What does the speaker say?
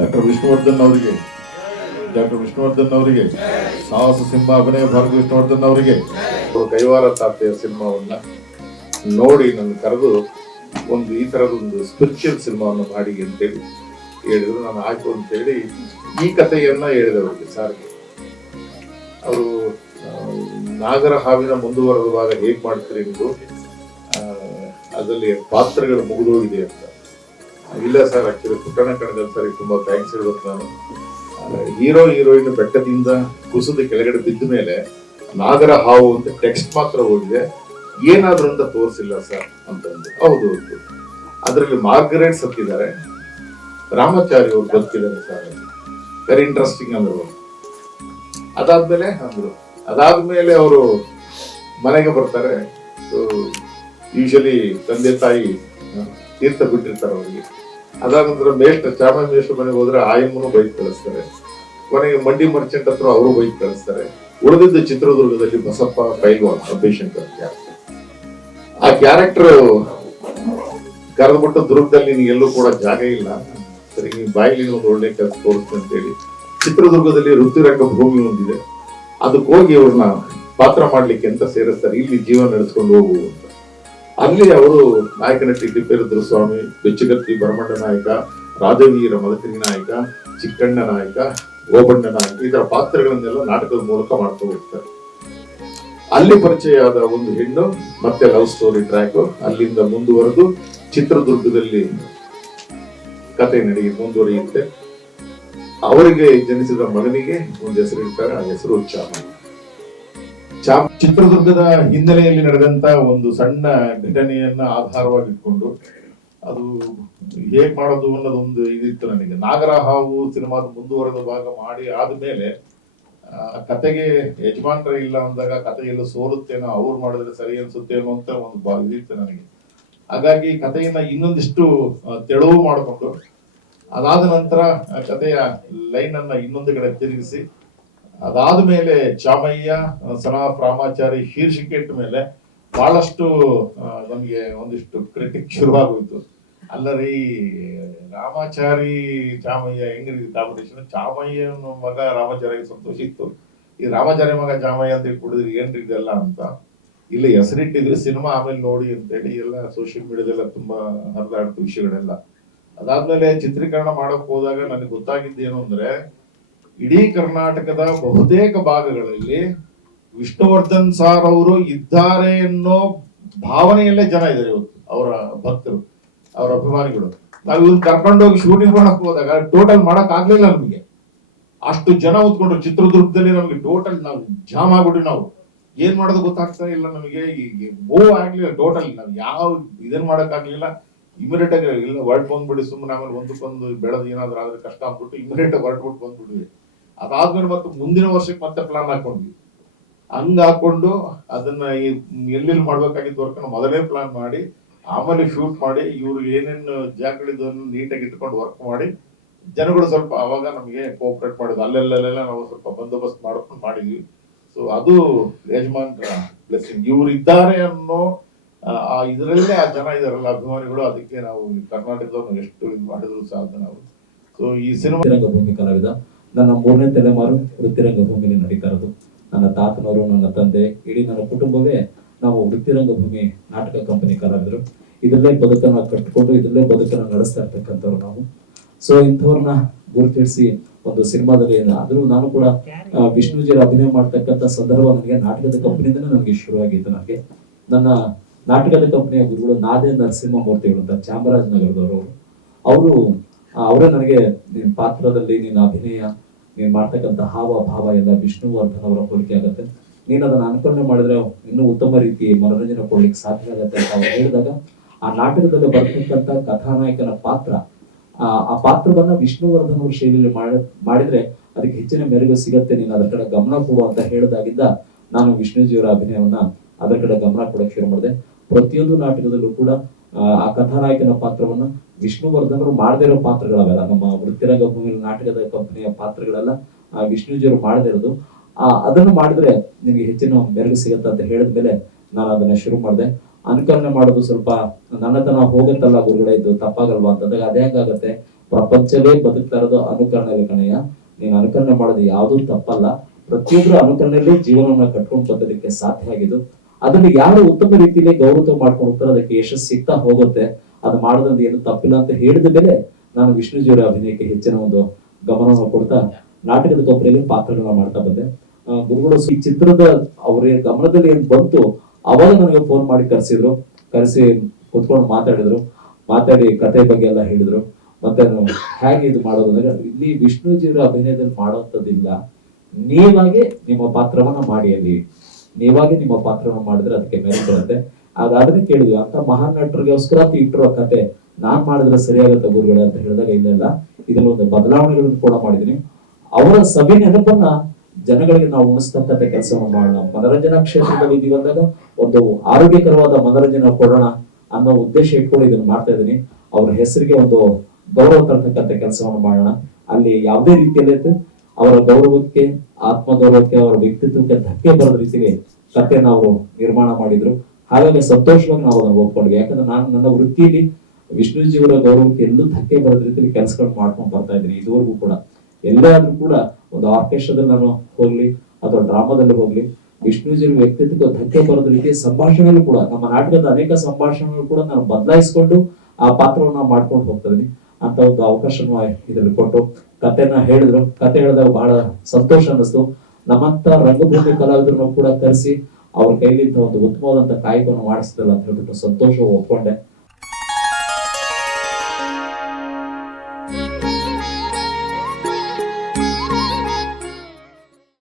ವಿಷ್ಣುವರ್ಧನ್ ಅವರಿಗೆ. ಡಾಕ್ಟರ್ ವಿಷ್ಣುವರ್ಧನ್ ಅವರಿಗೆ. ಸಾಹಸ ಸಿಂಹ ಅಭಿನಯ ಭಾರತ ವಿಷ್ಣುವರ್ಧನ್ ಅವರಿಗೆ. ಅವರು ಕೈವಾರ ತಾತೆಯ ಸಿನಿಮಾವನ್ನ ನೋಡಿ ನನ್ನ ಕರೆದು ಒಂದು ಈ ತರದ ಒಂದು ಸ್ಪಿರಿಚುವಲ್ ಸಿನಿಮಾವನ್ನು ಮಾಡಿ ಅಂತೇಳಿ ಹೇಳಿದ್ರು. ನಾನು ಆಯ್ತು ಅಂತೇಳಿ ಈ ಕಥೆಯನ್ನ ಹೇಳಿದವರಿಗೆ ಸಾರಿಗೆ. ಅವರು ನಾಗರ ಹಾವಿನ ಮುಂದುವರೆದ ಭಾಗ ಹೇಗ್ ಮಾಡ್ತೀರಿ ಆ, ಅದರಲ್ಲಿ ಪಾತ್ರಗಳು ಮುಗಿದೋಗಿದೆ ಅಂತ. ಇಲ್ಲ sir actually Puttanna Kanagal sir ತುಂಬಾ ಥ್ಯಾಂಕ್ಸ್ ಹೇಳ್ಬೇಕು ನಾನು. ಹೀರೋ, ಹೀರೋಯಿನ್ ಬೆಟ್ಟದಿಂದ ಕುಸಿದ ಕೆಳಗಡೆ ಬಿದ್ದ ಮೇಲೆ ನಾಗರ ಹಾವು ಅಂತ ಟೆಕ್ಸ್ಟ್ ಮಾತ್ರ ಹೋಗಿದೆ. ಏನಾದ್ರು ಅಂತ ತೋರಿಸಿಲ್ಲ ಸರ್ ಅಂತಂದು. ಹೌದು ಹೌದು. ಅದರಲ್ಲಿ ಮಾರ್ಗರೇಟ್ ಸತ್ತಿದ್ದಾರೆ ರಾಮಾಚಾರಿ ಅವ್ರು ಬದುಕಿದ್ದಾರೆ ಸರ್ ವೆರಿ ಇಂಟ್ರೆಸ್ಟಿಂಗ್ ಅಂದ್ರು ಅದಾದ್ಮೇಲೆ ಅಂದ್ರು. ಅದಾದ್ಮೇಲೆ ಅವರು ಮನೆಗೆ ಬರ್ತಾರೆ. ಯೂಶಲಿ ತಂದೆ ತಾಯಿ ತೀರ್ಥ ಬಿಟ್ಟಿರ್ತಾರೆ ಅವರಿಗೆ. ಅದಾದ ನಂತರ ಮೇಷ್ಟ ಚಾಮರಾಜೇಶ್ವರ ಮನೆಗೆ ಹೋದ್ರೆ ಆಯಮ್ಮನು ಬೈಕ್ ಕಳಿಸ್ತಾರೆ. ಕೊನೆಗೆ ಮಂಡಿ ಮರ್ಚೆಂಟ್ ಹತ್ರ ಅವರು ಬೈಕ್ ಕಳಿಸ್ತಾರೆ. ಉಳಿದಿದ್ದ ಚಿತ್ರದುರ್ಗದಲ್ಲಿ ಬಸಪ್ಪ, ಪೈಲ್ವಾನ್ ಅಭಯಶಂಕರ್ ಕ್ಯಾರೆಕ್ಟರ್. ಆ ಕ್ಯಾರೆಕ್ಟರ್ ಕರೆದ್ಬಿಟ್ಟು ದುರ್ಗದಲ್ಲಿ ಎಲ್ಲೂ ಕೂಡ ಜಾಗ ಇಲ್ಲ. ಸರಿ ನೀವು ಬಾಯಿಲಿ ಒಂದು ಒಳ್ಳೆ ಕೆಲಸ ತೋರಿಸ್ತೀನಿ ಅಂತ ಹೇಳಿ ಚಿತ್ರದುರ್ಗದಲ್ಲಿ ಋತುರಂಗ ಭೂಮಿ ಹೊಂದಿದೆ ಅದಕ್ಕೆ ಹೋಗಿ ಅವ್ರನ್ನ ಪಾತ್ರ ಮಾಡ್ಲಿಕ್ಕೆ ಅಂತ ಸೇರಿಸ್ತಾರೆ? ಇಲ್ಲಿ ಜೀವನ ನಡೆಸ್ಕೊಂಡು ಹೋಗುವುದು ಅಲ್ಲಿ ಅವರು ನಾಯಕನಟ್ಟಿ ನಟಿ ತಿಪ್ಪೇರುದ್ರ ಸ್ವಾಮಿ ಬೆಚ್ಚಗತ್ತಿ ಬರಮಣ್ಣ ನಾಯಕ ರಾಜವೀರ ಮದಕರಿ ನಾಯಕ, ಚಿಕ್ಕಣ್ಣ ನಾಯಕ, ಗೋಬಣ್ಣ ನಾಯಕ, ಈ ತರ ಪಾತ್ರಗಳನ್ನೆಲ್ಲ ನಾಟಕದ ಮೂಲಕ ಹೋಗ್ತಾರೆ. ಅಲ್ಲಿ ಪರಿಚಯ ಆದ ಒಂದು ಹೆಣ್ಣು, ಮತ್ತೆ ಲವ್ ಸ್ಟೋರಿ ಟ್ರ್ಯಾಕ್ ಅಲ್ಲಿಂದ ಮುಂದುವರೆದು ಚಿತ್ರದುರ್ಗದಲ್ಲಿ ಕತೆ ನಡೆಯ ಮುಂದುವರಿಯುತ್ತೆ. ಅವರಿಗೆ ಜನಿಸಿದ ಮಗನಿಗೆ ಒಂದು ಹೆಸರು ಇಡ್ತಾರೆ ಆ ಹೆಸರು ಚಾಮ ಚಾಮ್ ಚಿತ್ರದುರ್ಗದ ಹಿನ್ನೆಲೆಯಲ್ಲಿ ನಡೆದಂತ ಒಂದು ಸಣ್ಣ ಘಟನೆಯನ್ನ ಆಧಾರವಾಗಿ ಇಟ್ಕೊಂಡು ಅದು ಹೇಗ್ ಮಾಡೋದು ಅನ್ನೋದೊಂದು ಇದಿತ್ತು ನನಗೆ. ನಾಗರ ಹಾವು ಸಿನಿಮಾದ ಮುಂದುವರೆದ ಭಾಗ ಮಾಡಿ ಆದ್ಮೇಲೆ ಕತೆಗೆ ಯಜಮಾನ್ರ ಇಲ್ಲ ಅಂದಾಗ ಕತೆ ಎಲ್ಲ ಸೋಲುತ್ತೇನೋ ಅವ್ರು ಮಾಡಿದ್ರೆ ಸರಿ ಅನ್ಸುತ್ತೇನೋ ಅಂತ ಒಂದು ಇದಿತ್ತು ನನಗೆ. ಹಾಗಾಗಿ ಕಥೆಯನ್ನ ಇನ್ನೊಂದಿಷ್ಟು ತೆಳುವು ಮಾಡಿಕೊಂಡು ಅದಾದ ನಂತರ ಕಥೆಯ ಲೈನ್ ಅನ್ನ ಇನ್ನೊಂದು ಕಡೆ ತಿರುಗಿಸಿ ಅದಾದ ಮೇಲೆ ಚಾಮಯ್ಯ ಸನಾ, ಪ್ರಾಮಾಚಾರಿ ರಾಮಾಚಾರಿ ಶೀರ್ಷಿಕೆ ಇಟ್ಟ ಮೇಲೆ ಬಹಳಷ್ಟು ನಮಗೆ ಒಂದಿಷ್ಟು ಕ್ರಿಟಿಕ್ ಶುರುವಾಗೋಯ್ತು. ಅಲ್ಲರಿ, ರಾಮಾಚಾರಿ, ಚಾಮಯ್ಯ ಹೆಂಗ್ರಿ ಕಾಂಬಿನೇಷನ್ ಚಾಮಯ್ಯನ ಮಗ ರಾಮಾಚಾರಿಗೆ ಸಂತೋಷ ಇತ್ತು. ಈ ರಾಮಾಚಾರಿ ಮಗ ಚಾಮಯ್ಯ ಅಂತ ಕುಡಿದ್ರಿ ಏನ್ರಿ ಇದೆಲ್ಲ ಅಂತ? ಇಲ್ಲಿ ಹೆಸರಿಟ್ಟಿದ್ರೆ ಸಿನಿಮಾ ಆಮೇಲೆ ನೋಡಿ ಅಂತೇಳಿ ಎಲ್ಲ ಸೋಷಿಯಲ್ ಮೀಡಿಯಾದೆಲ್ಲ ತುಂಬಾ ಹರಿದಾಡ್ತು ವಿಷಯಗಳೆಲ್ಲ. ಅದಾದ್ಮೇಲೆ ಚಿತ್ರೀಕರಣ ಮಾಡಕ್ ಹೋದಾಗ ನನಗೆ ಗೊತ್ತಾಗಿದ್ದೇನು ಅಂದ್ರೆ ಇಡೀ ಕರ್ನಾಟಕದ ಬಹುತೇಕ ಭಾಗಗಳಲ್ಲಿ ವಿಷ್ಣುವರ್ಧನ್ ಸಾರ್ ಅವರು ಇದ್ದಾರೆ ಅನ್ನೋ ಭಾವನೆಯಲ್ಲೇ ಜನ ಇದ್ದಾರೆ ಇವತ್ತು, ಅವರ ಭಕ್ತರು, ಅವರ ಅಭಿಮಾನಿಗಳು. ನಾವು ಕರ್ಕೊಂಡು ಕರ್ಕೊಂಡೋಗಿ ಶೂಟಿಂಗ್ ಮಾಡಕ್ ಹೋದಾಗ ಟೋಟಲ್ ಮಾಡಕ್ ಆಗ್ಲಿಲ್ಲ ನಮಗೆ. ಅಷ್ಟು ಜನ ಉತ್ಕೊಂಡ್ರು ಚಿತ್ರದುರ್ಗದಲ್ಲಿ ನಮಗೆ ಟೋಟಲ್ ನಾವು ಜಾಮ್ ಆಗ್ಬಿಟ್ವಿ ನಾವು. ಏನ್ ಮಾಡೋದು ಗೊತ್ತಾಗ್ತಾ ಇಲ್ಲ ನಮಗೆ ಈಗ ಓ ಆಗ್ಲಿಲ್ಲ ಟೋಟಲ್. ನಾವು ಯಾವ ಇದನ್ ಮಾಡಕ್ ಆಗ್ಲಿಲ್ಲ. ಇಮಿಡಿಯೇಟ್ ಆಗಿ ಇಲ್ಲ, ಹೊರಟ್ ಬಂದ್ಬಿಡಿ ಸುಮ್ಮನೆ ಆಮೇಲೆ ಒಂದಕ್ಕೊಂದು ಬೆಳೆದು ಏನಾದ್ರು ಆದ್ರೆ ಕಷ್ಟ ಆಗ್ಬಿಟ್ಟು ಇಮಿಡಿಯೇಟ್ ಹೊರಟ್ಬಿಟ್ಟು ಬಂದ್ಬಿಡ್ವಿ ಅದಾದ್ಮೇಲೆ ಮತ್ತೆ ಮುಂದಿನ ವರ್ಷಕ್ಕೆ ಮತ್ತೆ ಪ್ಲಾನ್ ಹಾಕೊಂಡ್ವಿ. ಹಂಗ ಹಾಕೊಂಡು ಅದನ್ನ ಎಲ್ಲೆಲ್ಲಿ ಮಾಡ್ಬೇಕಾಗಿದ್ದು ವರ್ಕ್ ಮೊದಲೇ ಪ್ಲಾನ್ ಮಾಡಿ ಆಮೇಲೆ ಶೂಟ್ ಮಾಡಿ ಇವ್ರು ಏನೇನು ಜಾಗಗಳಿದ್ದನ್ನು ನೀಟಾಗಿ ಇಟ್ಕೊಂಡು ವರ್ಕ್ ಮಾಡಿ ಜನಗಳು ಸ್ವಲ್ಪ ಅವಾಗ ನಮಗೆ ಕೋಆಪರೇಟ್ ಮಾಡಿದ್ರು ಅಲ್ಲೆಲ್ಲೆಲ್ಲ ನಾವು ಸ್ವಲ್ಪ ಬಂದೋಬಸ್ತ್ ಮಾಡ್ಕೊಂಡು ಮಾಡಿದ್ವಿ. ಸೊ ಅದು ಯಜಮಾನ್ ಬ್ಲೆಸ್ಸಿಂಗ್ ಇವ್ರು ಇದ್ದಾರೆ ಅನ್ನೋ ಆ, ಇದರಲ್ಲೇ ಆ ಜನ ಇದಾರಲ್ಲ ಅಭಿಮಾನಿಗಳು ಅದಕ್ಕೆ ನಾವು ಕರ್ನಾಟಕದವರು ಎಷ್ಟು ಇದು ಮಾಡಿದ್ರು ಸಾಧ್ಯ ನಾವು. ಸೊ ಈ ಸಿನಿಮಾ ಭೂಮಿ ಕಲಾವಿದ ನನ್ನ ಮೂರನೇ ತಲೆಮಾರು ವೃತ್ತಿರಂಗ ಭೂಮಿಲಿ ನಡೀತಾ ಇರೋದು ನನ್ನ ತಾತನವರು, ನನ್ನ ತಂದೆ, ಇಡೀ ನನ್ನ ಕುಟುಂಬವೇ ನಾವು ವೃತ್ತಿರಂಗ ಭೂಮಿ ನಾಟಕ ಕಂಪನಿ ಕಲಾವಿದರು ಇದರಲ್ಲೇ ಬದುಕನ್ನು ಕಟ್ಟಿಕೊಂಡು ಇದರಲ್ಲೇ ಬದುಕನ್ನು ನಡೆಸ್ತಾ ಇರ್ತಕ್ಕಂಥವ್ರು ನಾವು. ಸೊ ಇಂಥವ್ರನ್ನ ಗುರುತಿಸಿ ಒಂದು ಸಿನಿಮಾದಲ್ಲಿ ಆದರೂ ನಾನು ಕೂಡ ವಿಷ್ಣುಜಿ ವಿಷ್ಣುಜಿರ ಅಭಿನಯ ಮಾಡ್ತಕ್ಕಂಥ ಸಂದರ್ಭ ನನಗೆ ನಾಟಕದ ಕಂಪನಿಯಿಂದನೇ ನನಗೆ ಶುರುವಾಗಿತ್ತು ನನಗೆ. ನನ್ನ ನಾಟಕದ ಕಂಪನಿಯ ಗುರುಗಳು ನಾದೇ ನರಸಿಂಹಮೂರ್ತಿಗಳು ಅಂತ ಚಾಮರಾಜನಗರದವರು. ಅವರು ಅವರೇ ನನಗೆ ನಿನ್ ಪಾತ್ರದಲ್ಲಿ ನಿನ್ನ ಅಭಿನಯ, ನೀನ್ ಮಾಡ್ತಕ್ಕಂಥ ಹಾವ, ಭಾವ ಎಲ್ಲ ವಿಷ್ಣುವರ್ಧನ್ ಅವರ ಕೋರಿಕೆ ಆಗತ್ತೆ. ನೀನ್ ಅದನ್ನ ಅನುಕರಣೆ ಮಾಡಿದ್ರೆ ಇನ್ನೂ ಉತ್ತಮ ರೀತಿ ಮನೋರಂಜನೆ ಕೊಡ್ಲಿಕ್ಕೆ ಸಾಧ್ಯ ಆಗತ್ತೆ ಅಂತ ಅವ್ರು ಹೇಳಿದಾಗ, ಆ ನಾಟಕದಲ್ಲಿ ಬರ್ತಕ್ಕಂಥ ಕಥಾನಾಯಕನ ಪಾತ್ರ, ಆ ಪಾತ್ರವನ್ನ ವಿಷ್ಣುವರ್ಧನ್ ಅವ್ರ ಶೈಲಿಯಲ್ಲಿ ಮಾಡ, ಮಾಡಿದ್ರೆ ಅದಕ್ಕೆ ಹೆಚ್ಚಿನ ಮೆರುಗು ಸಿಗತ್ತೆ. ನೀನು ಅದರ ಕಡೆ ಗಮನ ಕೊಡು ಅಂತ ಹೇಳಿದಾಗಿದ್ದ ನಾನು ವಿಷ್ಣುಜಿಯವರ ಅಭಿನಯವನ್ನ ಅದರ ಕಡೆ ಗಮನ ಕೊಡಕ್ಕೆ ಶುರು ಮಾಡಿದೆ. ಪ್ರತಿಯೊಂದು ನಾಟಕದಲ್ಲೂ ಕೂಡ ಆ, ಕಥಾನಾಯಕನ ಪಾತ್ರವನ್ನ ವಿಷ್ಣುವರ್ಧನರು ಮಾಡದೇ ಇರೋ ಪಾತ್ರಗಳವೆಲ್ಲ. ನಮ್ಮ ವೃತ್ತಿರಂಗ ಭೂಮಿ ನಾಟಕದ ಕಂಪನಿಯ ಪಾತ್ರಗಳೆಲ್ಲ ಆ ವಿಷ್ಣುಜಿಯವರು ಮಾಡದೇ ಇರೋದು. ಆ ಅದನ್ನು ಮಾಡಿದ್ರೆ ನಿಮಗೆ ಹೆಚ್ಚಿನ ಮೆರುಗು ಸಿಗುತ್ತೆ ಅಂತ ಹೇಳಿದ ಮೇಲೆ ನಾನು ಅದನ್ನ ಶುರು ಮಾಡಿದೆ. ಅನುಕರಣೆ ಮಾಡೋದು ಸ್ವಲ್ಪ ನನ್ನತನ ಹೋಗುತ್ತಲ್ಲ ಗುರುಗಳೇ ಇದ್ದು ತಪ್ಪಾಗಲ್ವಾ ಅಂತಂದಾಗ ಅದೇ ಹೆಂಗಾಗತ್ತೆ. ಪ್ರಪಂಚವೇ ಬದುಕ್ತಾ ಇರೋದು ಅನುಕರಣೆ ಕಣಯ್ಯ. ನೀನು ಅನುಕರಣೆ ಮಾಡೋದು ಯಾವುದೂ ತಪ್ಪಲ್ಲ. ಪ್ರತಿಯೊಬ್ಬರು ಅನುಕರಣೆಯಲ್ಲಿ ಜೀವನವನ್ನ ಕಟ್ಕೊಂಡು ಬರೋದಕ್ಕೆ ಸಾಧ್ಯ ಆಗಿದ್ದು ಅದನ್ನ ಯಾರು ಉತ್ತಮ ರೀತಿಯಲ್ಲಿ ಗೌರವ ಮಾಡ್ಕೊಂಡು ಹೋಗ್ತಾರೋ, ಅದಕ್ಕೆ ಯಶಸ್ಸು ಸಿಗ್ತಾ ಹೋಗುತ್ತೆ. ಅದು ಮಾಡೋದ್ರಿಂದ ಏನು ತಪ್ಪಿಲ್ಲ ಅಂತ ಹೇಳಿದ ಮೇಲೆ ನಾನು ವಿಷ್ಣುಜಿಯವರ ಅಭಿನಯಕ್ಕೆ ಹೆಚ್ಚಿನ ಒಂದು ಗಮನವನ್ನು ಕೊಡ್ತಾ ನಾಟಕದ ಕಂಪನಿಯಲ್ಲಿ ಪಾತ್ರಗಳನ್ನ ಮಾಡ್ತಾ ಬಂದೆ. ಗುರುಗಳು ಈ ಚಿತ್ರದ ಅವ್ರ ಗಮನದಲ್ಲಿ ಏನ್ ಬಂತು, ಅವಾಗ ನನಗೆ ಫೋನ್ ಮಾಡಿ ಕರೆಸಿದ್ರು. ಕರೆಸಿ ಕುತ್ಕೊಂಡು ಮಾತಾಡಿದ್ರು. ಮಾತಾಡಿ ಕತೆ ಬಗ್ಗೆ ಎಲ್ಲ ಹೇಳಿದ್ರು. ಮತ್ತೆ ಹೇಗೆ ಇದು ಮಾಡೋದು ಅಂದ್ರೆ, ಇಲ್ಲಿ ವಿಷ್ಣುಜಿಯವರ ಅಭಿನಯದಲ್ಲಿ ಮಾಡೋಂಥದ್ದಿಲ್ಲ ನೀವಾಗೆ ನಿಮ್ಮ ಪಾತ್ರವನ್ನ ಮಾಡಿ ಅಲ್ಲಿ. ನೀವಾಗೆ ನಿಮ್ಮ ಪಾತ್ರವನ್ನ ಮಾಡಿದ್ರೆ ಅದಕ್ಕೆ ಮೇಲೆ ಬರುತ್ತೆ ಅದಾದ್ರೆ ಕೇಳಿದ್ವಿ, ಅಂತ ಮಹಾನ್ ನಟರಿಗೋಸ್ಕರ ಇಟ್ಟಿರೋ ಕತೆ ನಾನ್ ಮಾಡಿದ್ರೆ ಸರಿಯಾಗುತ್ತೆ ಗುರುಗಳೇ ಅಂತ ಹೇಳಿದಾಗ ಇಲ್ಲೆಲ್ಲ ಇದನ್ನ ಒಂದು ಬದಲಾವಣೆಗಳನ್ನು ಕೂಡ ಮಾಡಿದೀನಿ ಅವರ ಸಭೆ ನೆನಪನ್ನ ಜನಗಳಿಗೆ ನಾವು ಉಣಿಸ್ತಕ್ಕಂಥ ಕೆಲಸವನ್ನು ಮಾಡೋಣ. ಮನರಂಜನಾ ಕ್ಷೇತ್ರದಲ್ಲಿ ಇದೀವಿ ಅಂದಾಗ ಒಂದು ಆರೋಗ್ಯಕರವಾದ ಮನರಂಜನೆ ಕೊಡೋಣ ಅನ್ನೋ ಉದ್ದೇಶ ಇಟ್ಕೊಂಡು ಇದನ್ನ ಮಾಡ್ತಾ ಇದ್ದೀನಿ. ಅವ್ರ ಹೆಸರಿಗೆ ಒಂದು ಗೌರವ ತರ್ತಕ್ಕಂಥ ಕೆಲಸವನ್ನು ಮಾಡೋಣ. ಅಲ್ಲಿ ಯಾವುದೇ ರೀತಿಯಲ್ಲಿ ಅವರ ಗೌರವಕ್ಕೆ, ಆತ್ಮಗೌರವಕ್ಕೆ, ಅವರ ವ್ಯಕ್ತಿತ್ವಕ್ಕೆ ಧಕ್ಕೆ ಬರದ ರೀತಿಗೆ ಕತೆ ನಾವು ನಿರ್ಮಾಣ ಮಾಡಿದ್ರು. ಹಾಗಾಗಿ ಸಂತೋಷವಾಗಿ ನಾವು ಅದನ್ನು ಒಪ್ಕೊಂಡ್ವಿ ಯಾಕಂದ್ರೆ ನಾನು ನನ್ನ ವೃತ್ತಿಯಲ್ಲಿ ವಿಷ್ಣುಜಿಯವರ ಗೌರವಕ್ಕೆ ಎಲ್ಲೂ ಧಕ್ಕೆ ಬರದ ರೀತಿಯಲ್ಲಿ ಕೆಲಸಗಳು ಮಾಡ್ಕೊಂಡು ಬರ್ತಾ ಇದ್ದೀನಿ. ಇದುವರೆಗೂ ಕೂಡ ಎಲ್ಲಾದ್ರೂ ಕೂಡ ಒಂದು ಆರ್ಕೆಸ್ಟ್ರಾದಲ್ಲಿ ನಾನು ಹೋಗ್ಲಿ ಅಥವಾ ಡ್ರಾಮಾದಲ್ಲಿ ಹೋಗ್ಲಿ ವಿಷ್ಣುಜಿಯ ವ್ಯಕ್ತಿತ್ವಕ್ಕೆ ಧಕ್ಕೆ ಬರದ ರೀತಿಯ ಸಂಭಾಷಣೆಗಳು ಕೂಡ, ನಮ್ಮ ನಾಟಕದ ಅನೇಕ ಸಂಭಾಷಣೆಗಳು ಕೂಡ ನಾನು ಬದಲಾಯಿಸಿಕೊಂಡು ಆ ಪಾತ್ರವನ್ನ ಮಾಡ್ಕೊಂಡು ಹೋಗ್ತಾ ಇದೀನಿ ಅಂತ ಒಂದು ಅವಕಾಶನೂ ಇದರಲ್ಲಿ ಕೊಟ್ಟು ಕತೆನ ಹೇಳಿದ್ರು. ಕತೆ ಹೇಳಿದಾಗ ಬಹಳ ಸಂತೋಷ ಅನ್ನಿಸ್ತು. ನಮ್ಮಂತ ರಂಗಭೂಮಿ ಕಲಾವಿದರನ್ನು ಕೂಡ ಕರೆಸಿ ಅವ್ರ ಕೈಲಿಂದ ಒಂದು ಉತ್ತಮವಾದಂತ ಕಾಯಕವನ್ನು ಮಾಡಿಸ್ತಿಲ್ಲ ಅಂತ ಹೇಳ್ಬಿಟ್ಟು ಸಂತೋಷ ಒಪ್ಕೊಂಡೆ.